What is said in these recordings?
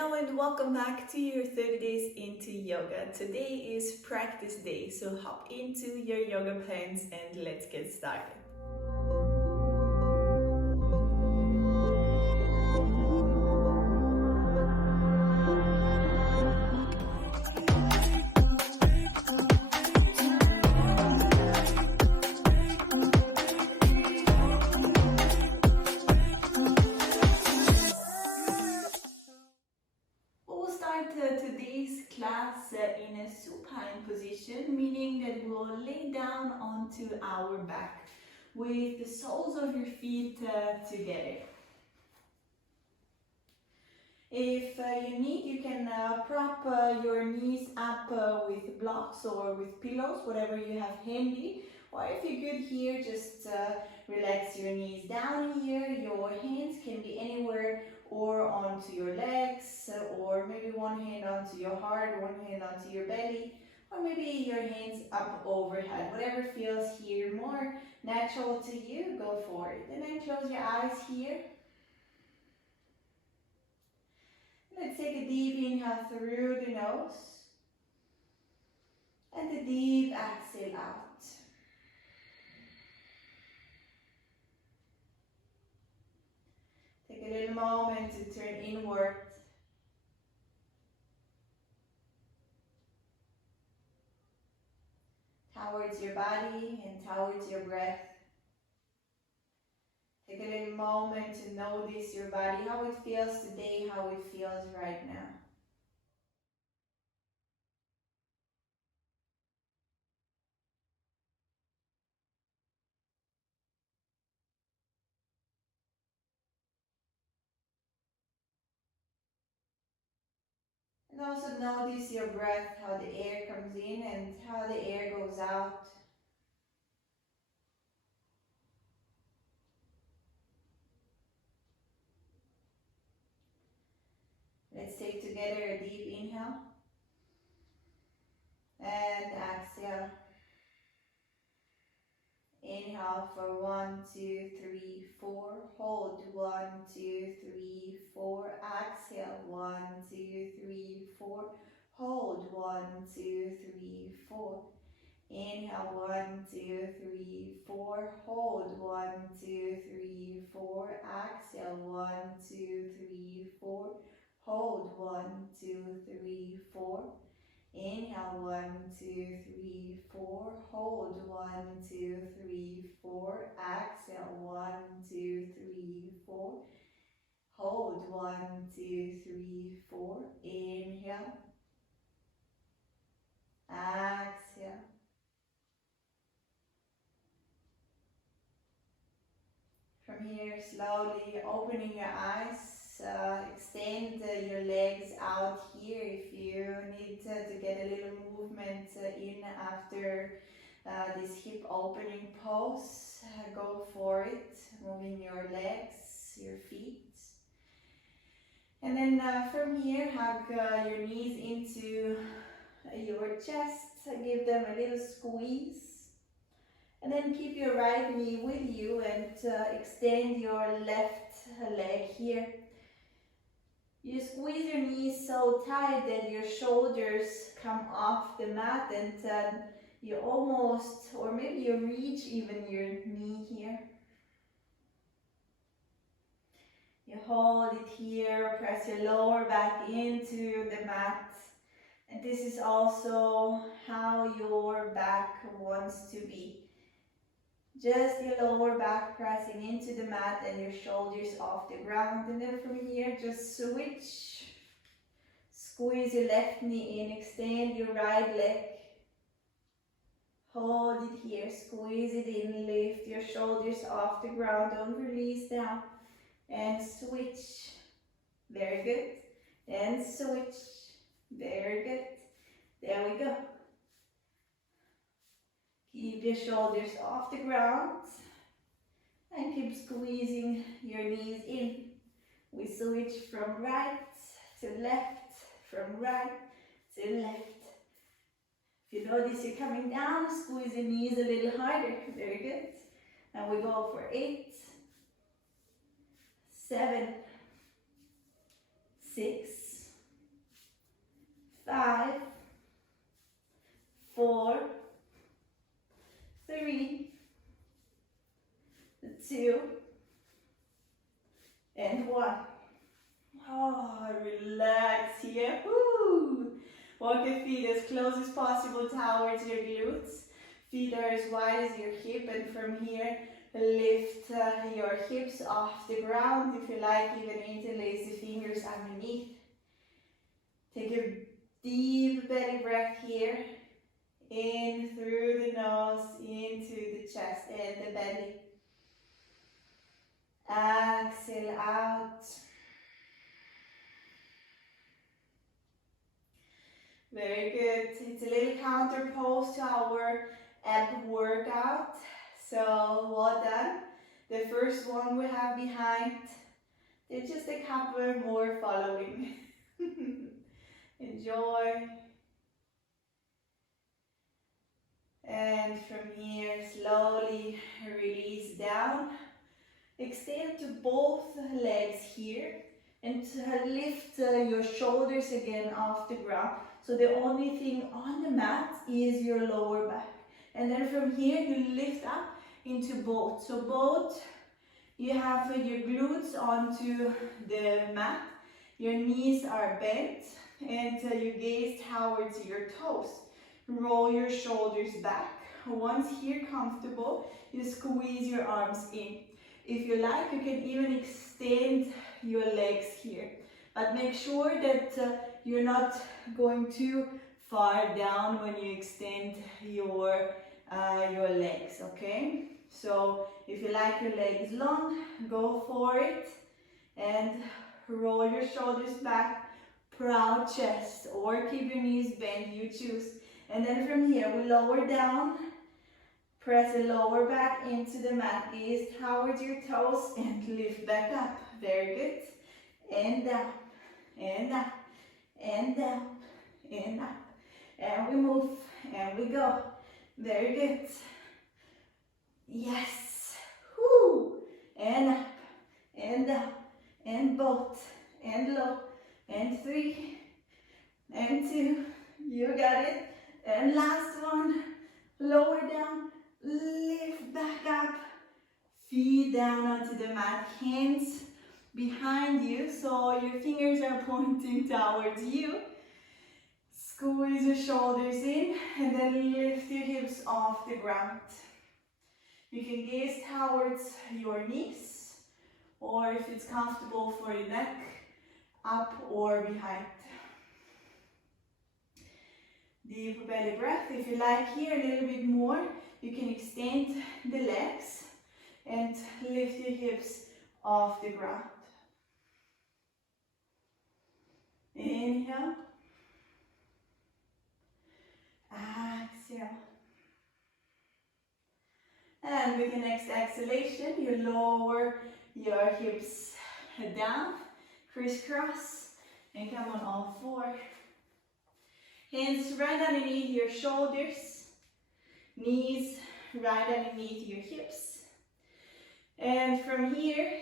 Hello and welcome back to your 30 days into yoga. Today is practice day, so hop into your yoga pants and let's get started. Today's class in a supine position, meaning that we'll lay down onto our back with the soles of your feet together. If you need, you can prop your knees up with blocks or with pillows, whatever you have handy. Or if you're good here, just relax your knees down here. Your hands can be anywhere or onto your legs, or maybe one hand onto your heart, one hand onto your belly, or maybe your hands up overhead. Whatever feels here more natural to you, go for it. And then close your eyes here. Let's take a deep inhale through the nose and a deep exhale out. Take a little moment to turn inward. Towards your body and towards your breath. Take a little moment to notice your body, how it feels today, how it feels right now. And also notice your breath, how the air comes in and how the air goes out. Let's take together a deep inhale and exhale. Inhale for 1, 2, 3, 4. Hold 1, 2, 3, 4. Exhale 1, 2, 3, 4. Hold 1, 2, 3, 4. Inhale 1, 2, 3, 4. Hold 1, 2, 3, 4. Exhale 1, 2, 3, 4. Hold 1, 2, 3, 4. Inhale 1, 2, 3, 4. Hold 1, 2, 3, 4. Exhale 1, 2, 3, 4. Hold 1, 2, 3, 4. Inhale. Exhale. From here, slowly opening your eyes. Extend your legs out here if you need to get a little movement in after this hip opening pose. Go for it, moving your legs, your feet. And then from here, hug your knees into your chest, give them a little squeeze. And then keep your right knee with you and extend your left leg here. You squeeze your knees so tight that your shoulders come off the mat and you almost, or maybe you reach even your knee here. You hold it here, press your lower back into the mat. And this is also how your back wants to be. Just your lower back pressing into the mat and your shoulders off the ground. And then from here, just switch. Squeeze your left knee in, extend your right leg. Hold it here, squeeze it in, lift your shoulders off the ground, don't release now. And switch. Very good. And switch. Very good. There we go. Keep your shoulders off the ground and keep squeezing your knees in. We switch from right to left, from right to left. If you notice you're coming down, squeeze your knees a little harder. Very good. And we go for 8, 7, 6, 5, 4, 3, 2, and 1. Oh, relax here. Woo. Walk your feet as close as possible towards your glutes. Feet are as wide as your hip, and from here, lift your hips off the ground. If you like, even interlace the fingers underneath. Take a deep belly breath here. In through the nose, into the chest and the belly. Exhale out. Very good. It's a little counter pose to our ab workout. So well done. The first one we have behind. There's just a couple more following. Enjoy. And from here, slowly release down. Extend to both legs here and lift your shoulders again off the ground. So the only thing on the mat is your lower back. And then from here, you lift up into both. So both, you have your glutes onto the mat. Your knees are bent and you gaze towards your toes. Roll your shoulders back. Once here comfortable, you squeeze your arms in. If you like, you can even extend your legs here. But make sure that you're not going too far down when you extend your legs, okay? So if you like your legs long, go for it. And roll your shoulders back, proud chest, or keep your knees bent, you choose. And then from here, we lower down. Press the lower back into the mat, gaze towards your toes and lift back up. Very good. And down, and up, and down, and up. And we move, and we go. Very good. Yes. Whoo. And up, and down, and both, and low, and 3, and 2. You got it. And last one. Lower down. Lift back up, feet down onto the mat, hands behind you, so your fingers are pointing towards you. Squeeze your shoulders in and then lift your hips off the ground. You can gaze towards your knees, or if it's comfortable for your neck, up or behind. Deep belly breath. If you like here a little bit more, you can extend the legs and lift your hips off the ground. Inhale. Exhale. And with the next exhalation, you lower your hips down, crisscross, and come on all 4. Hands right underneath your shoulders, knees right underneath your hips. And from here,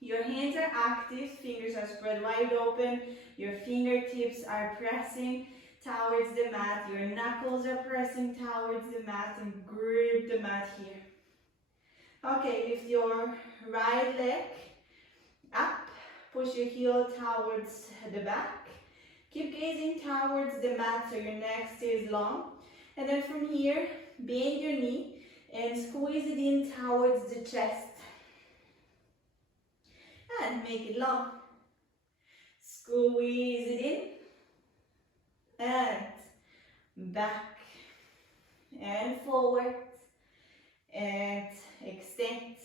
your hands are active, fingers are spread wide open, your fingertips are pressing towards the mat, your knuckles are pressing towards the mat, and grip the mat here. Okay, lift your right leg up, push your heel towards the back. Keep gazing towards the mat so your neck stays long. And then from here, bend your knee and squeeze it in towards the chest. And make it long. Squeeze it in. And back. And forward. And extend.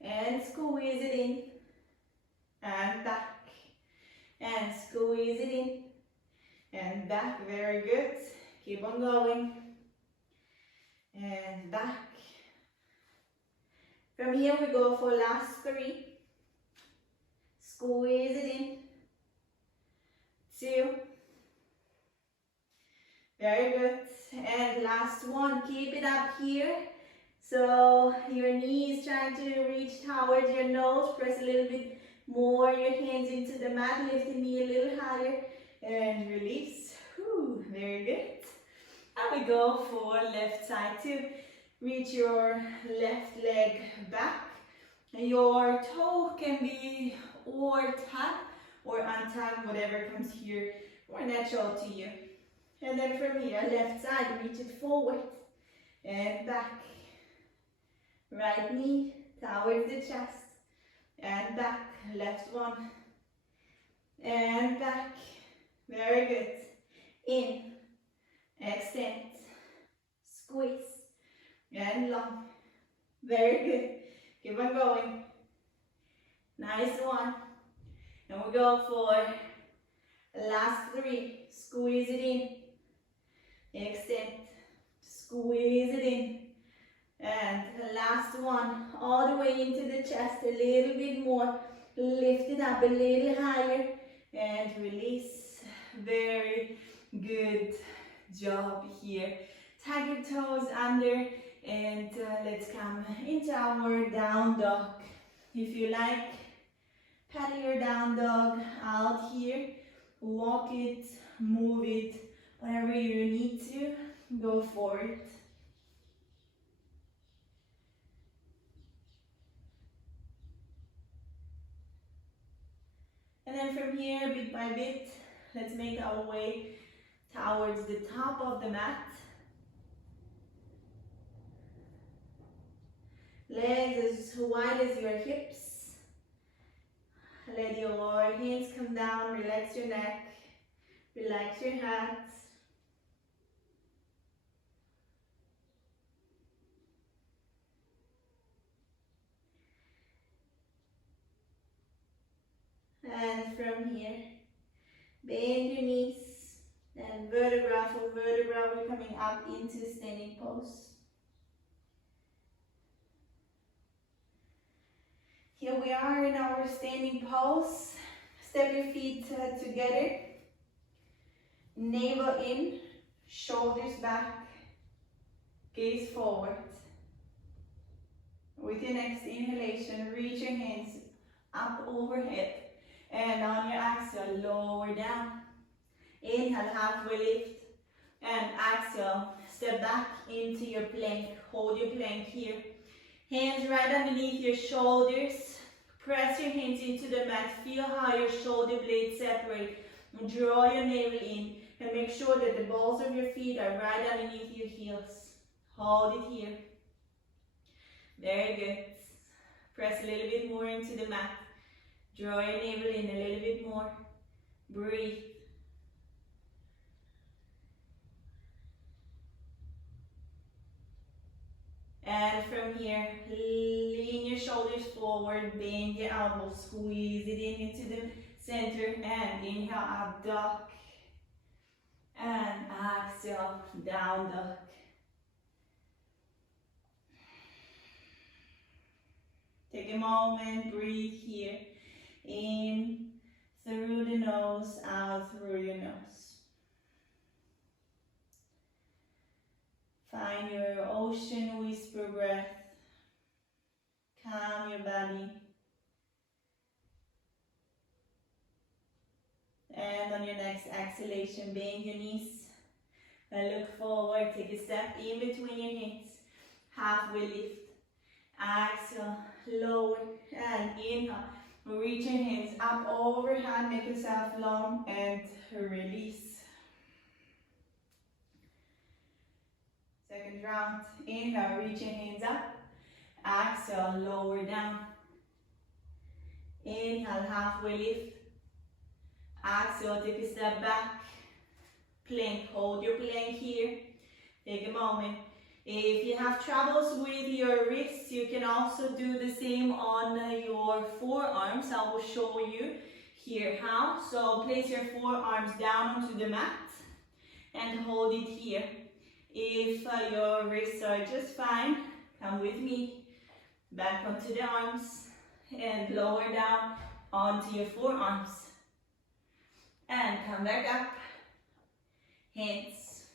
And squeeze it in. And back. And squeeze it in. And back. Very good. Keep on going. And back. From here we go for last 3. Squeeze it in. 2. Very good. And last one. Keep it up here. So your knee is trying to reach towards your nose. Press a little bit more your hands into the mat. Lift the knee a little higher. And release. Very good. And we go for left side too. Reach your left leg back. Your toe can be or tap or untap, whatever comes here, more natural to you. And then from here, left side, reach it forward and back. Right knee towards the chest and back. Left one and back. Very good. In, extend, squeeze, and long. Very good. Keep on going. Nice one. And we go for last three. Squeeze it in. Extend. Squeeze it in. And the last one. All the way into the chest. A little bit more. Lift it up a little higher. And release. Very good job here. Tag your toes under. And let's come into our down dog. If you like, paddle your down dog out here. Walk it, move it, whatever you need to, go for it. And then from here, bit by bit, let's make our way towards the top of the mat. Legs as wide as your hips. Let your hands come down, relax your neck, relax your hands. And from here, bend your knees and vertebra for vertebra, we're coming up into standing pose. Here we are in our standing pose. Step your feet together. Navel in, shoulders back, gaze forward. With your next inhalation, reach your hands up overhead. And on your exhale, lower down. Inhale, halfway lift. And exhale, step back into your plank. Hold your plank here. Hands right underneath your shoulders. Press your hands into the mat. Feel how your shoulder blades separate. Draw your navel in. And make sure that the balls of your feet are right underneath your heels. Hold it here. Very good. Press a little bit more into the mat. Draw your navel in a little bit more. Breathe. And from here, lean your shoulders forward, bend your elbows, squeeze it in into the center, and inhale up dog. And exhale, down dog. Take a moment, breathe here. In through the nose, out through your nose. Find your ocean whisper breath. Calm your body. And on your next exhalation, bend your knees. And look forward, take a step in between your hands. Halfway lift. Exhale, lower, and inhale. Reach your hands up overhead, make yourself long, and release. Second round, inhale, reach your hands up. Exhale, lower down. Inhale, halfway lift. Exhale, take a step back. Plank, hold your plank here. Take a moment. If you have troubles with your wrists, you can also do the same on your forearms. I will show you here how. So place your forearms down onto the mat and hold it here. If your wrists are just fine, come with me. Back onto the arms and lower down onto your forearms. And come back up. Hands,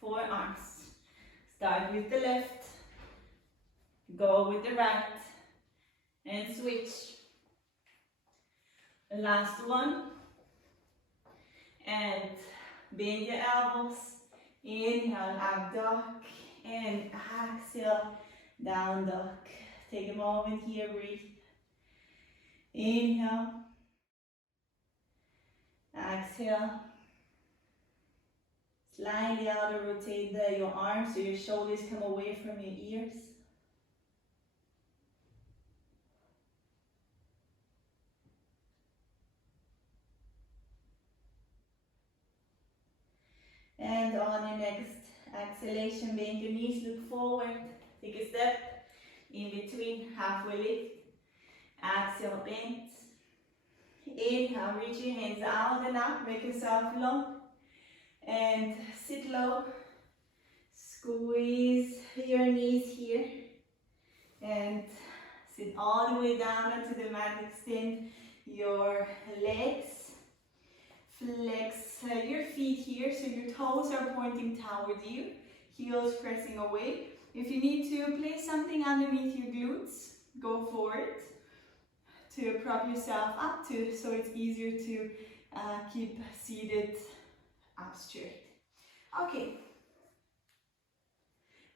forearms. Start with the left, go with the right, and switch. The last one, and Bend your elbows. Inhale, up dog. And exhale, down dog. Take a moment here, breathe. Inhale. Exhale. Slightly outer rotate your arms so your shoulders come away from your ears. And on your next exhalation, bend your knees, look forward. Take a step in between, halfway lift. Exhale, bend. Inhale, reach your hands out and up, make yourself long. And sit low. Squeeze your knees here. And sit all the way down onto the mat. Extend your legs. Flex your feet here so your toes are pointing towards you. Heels pressing away. If you need to place something underneath your glutes, go for it. To prop yourself up to, so it's easier to keep seated up straight. Okay.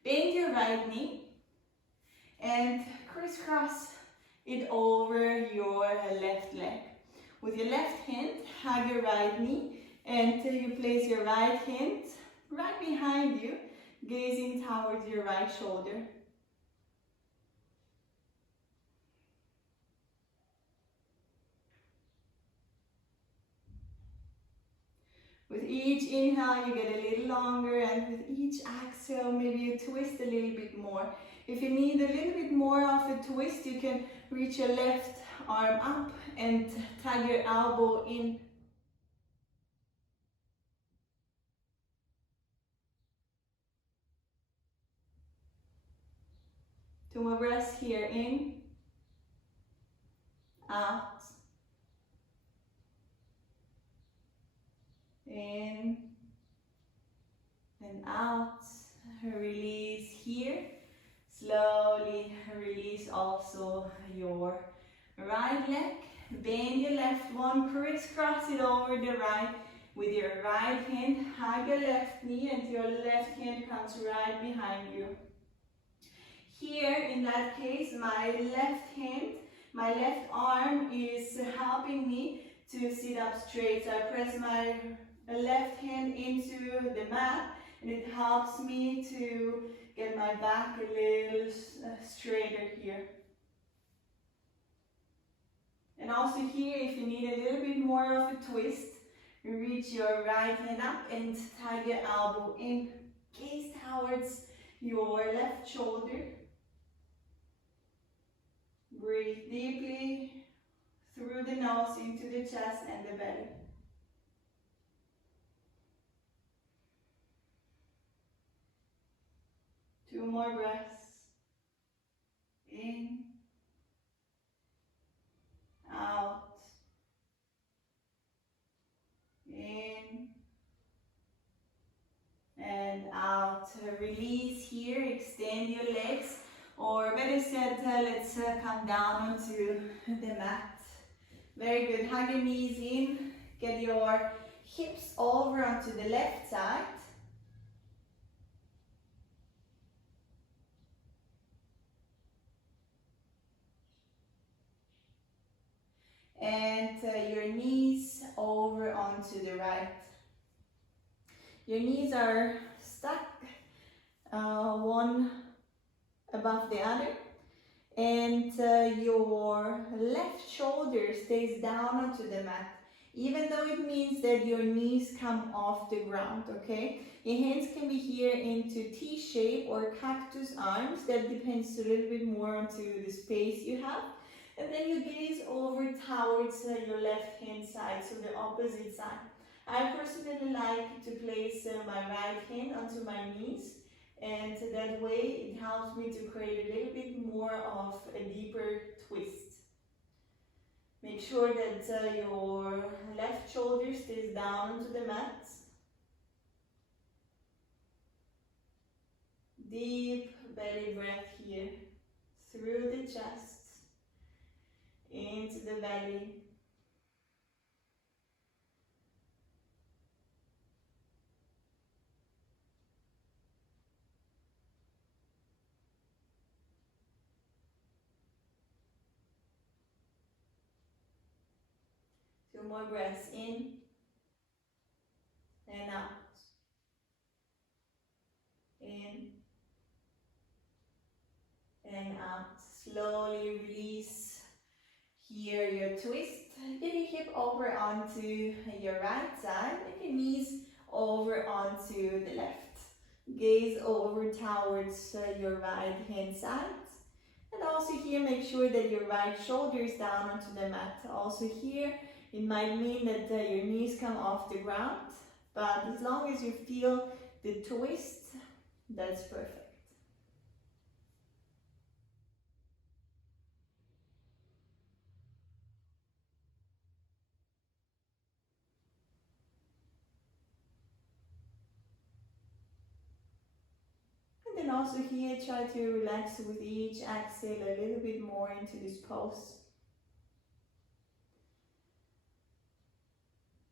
Bend your right knee and crisscross it over your left leg. With your left hand, hug your right knee until you place your right hand right behind you, gazing towards your right shoulder. With each inhale, you get a little longer, and with each exhale, maybe you twist a little bit more. If you need a little bit more of a twist, you can reach your left arm up and tug your elbow in. Two more breaths here, in, out, in, and out. Release here. Slowly release also your right leg. Bend your left one, crisscross it over the right. With your right hand, hug your left knee and your left hand comes right behind you. Here, in that case, my left hand, my left arm is helping me to sit up straight. So I press my left hand into the mat and it helps me to get my back a little straighter here. And also here, if you need a little bit more of a twist, reach your right hand up and tug your elbow in. Gaze towards your left shoulder. Breathe deeply through the nose into the chest and the belly. Two more breaths. In, out, in, and out. Release here, extend your legs, or better said, let's come down onto the mat. Very good. Hug your knees in, get your hips over onto the left side. And your knees over onto the right. Your knees are stuck one above the other, and your left shoulder stays down onto the mat, even though it means that your knees come off the ground, okay? Your hands can be here into T shape or cactus arms. That depends a little bit more onto the space you have. And then you gaze over towards your left hand side, so the opposite side. I personally like to place my right hand onto my knees, and that way it helps me to create a little bit more of a deeper twist. Make sure that your left shoulder stays down onto the mat. Deep belly breath here, through the chest, into the belly. Two more breaths in and out. In and out. Slowly release here your twist. Get your hip over onto your right side and your knees over onto the left. Gaze over towards your right hand side. And also here, make sure that your right shoulder is down onto the mat. Also here, it might mean that your knees come off the ground, but as long as you feel the twist, that's perfect. And then also here, try to relax with each exhale a little bit more into this pose.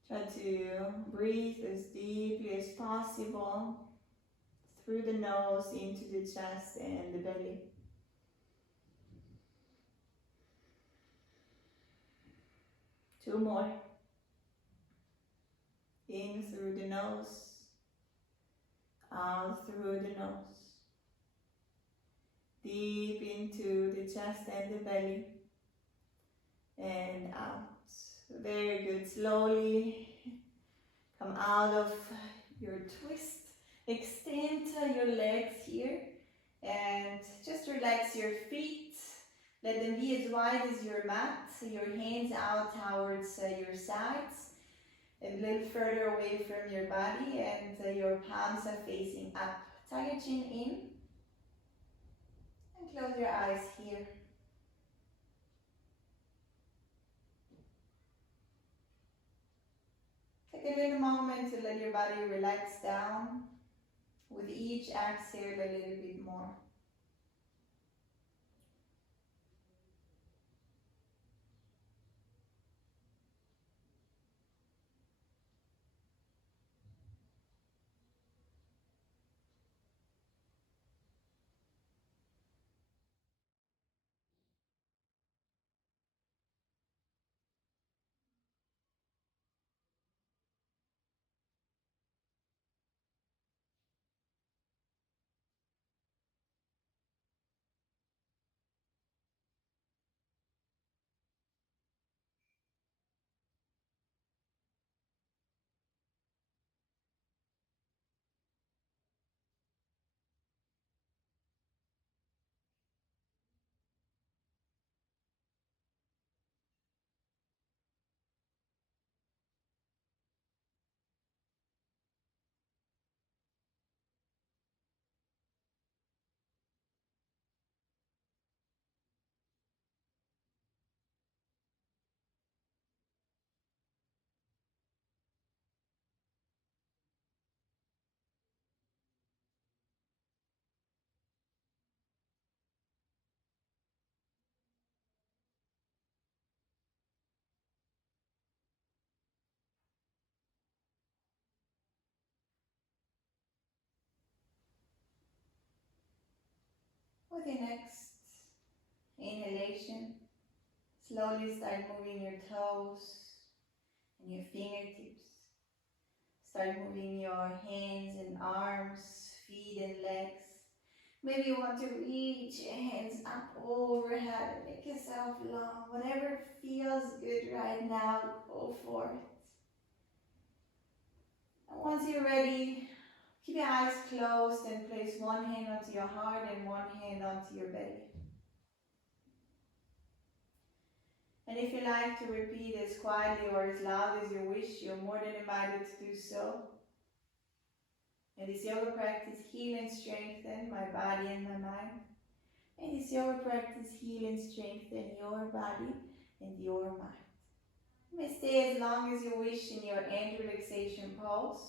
Try to breathe as deeply as possible through the nose into the chest and the belly. Two more. In through the nose, out through the nose. Deep into the chest and the belly. And out. Very good. Slowly come out of your twist. Extend your legs here. And just relax your feet. Let them be as wide as your mat. Your hands out towards your sides. A little further away from your body, and your palms are facing up. Tuck your chin in and close your eyes here. Take a little moment to let your body relax down. With each exhale a little bit more. With your next inhalation, slowly start moving your toes and your fingertips. Start moving your hands and arms, feet and legs. Maybe you want to reach your hands up overhead and make yourself long. Whatever feels good right now, go for it. And once you're ready, keep your eyes closed and place one hand onto your heart and one hand onto your belly. And if you like to repeat as quietly or as loud as you wish, you're more than invited to do so. And this yoga practice heal and strengthen my body and my mind. And this yoga practice heal and strengthen your body and your mind. You may stay as long as you wish in your end relaxation pose.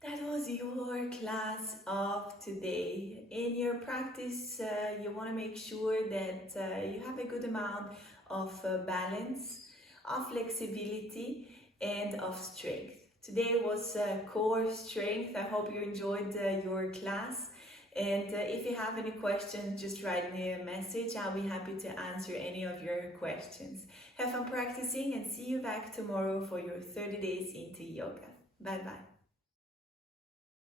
That was your class of today. In your practice, you want to make sure that you have a good amount of balance, of flexibility, and of strength. Today was core strength. I hope you enjoyed your class. And if you have any questions, just write me a message. I'll be happy to answer any of your questions. Have fun practicing and see you back tomorrow for your 30 days into yoga. Bye bye.